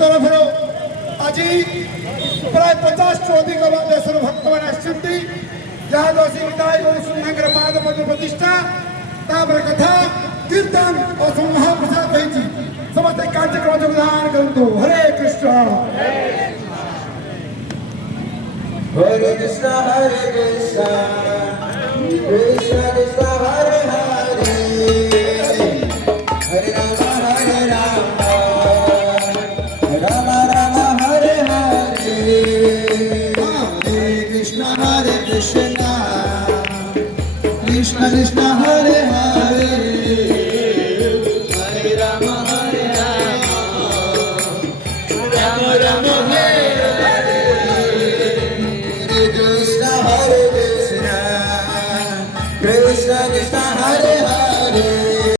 ତରଫରୁ ଆଜି ପ୍ରାୟ 50ରୁ ଅଧିକ ଦେଶର ଭକ୍ତମାନେ ଆସିଛନ୍ତି। ଯାହାଦ୍ୱାରା ବିଦାୟ ଗୌରସୁନ୍ଦରଙ୍କର ପାଦ ମଧ୍ୟ ପ୍ରତିଷ୍ଠା ତାପରେ କଥା କୀର୍ତ୍ତନ ଓ ମହାପ୍ରସାଦ ହେଇଛି। ସମସ୍ତେ କାର୍ଯ୍ୟକ୍ରମ ଯୋଗଦାନ କରନ୍ତୁ। ହରେ Krishna Hare Krishna Krishna Krishna Hare Hare Hare Rama Rama Rama Hare Hare Hare Krishna Krishna Krishna Hare Hare Hare Rama Rama Rama Hare Krishna Krishna Hare Hare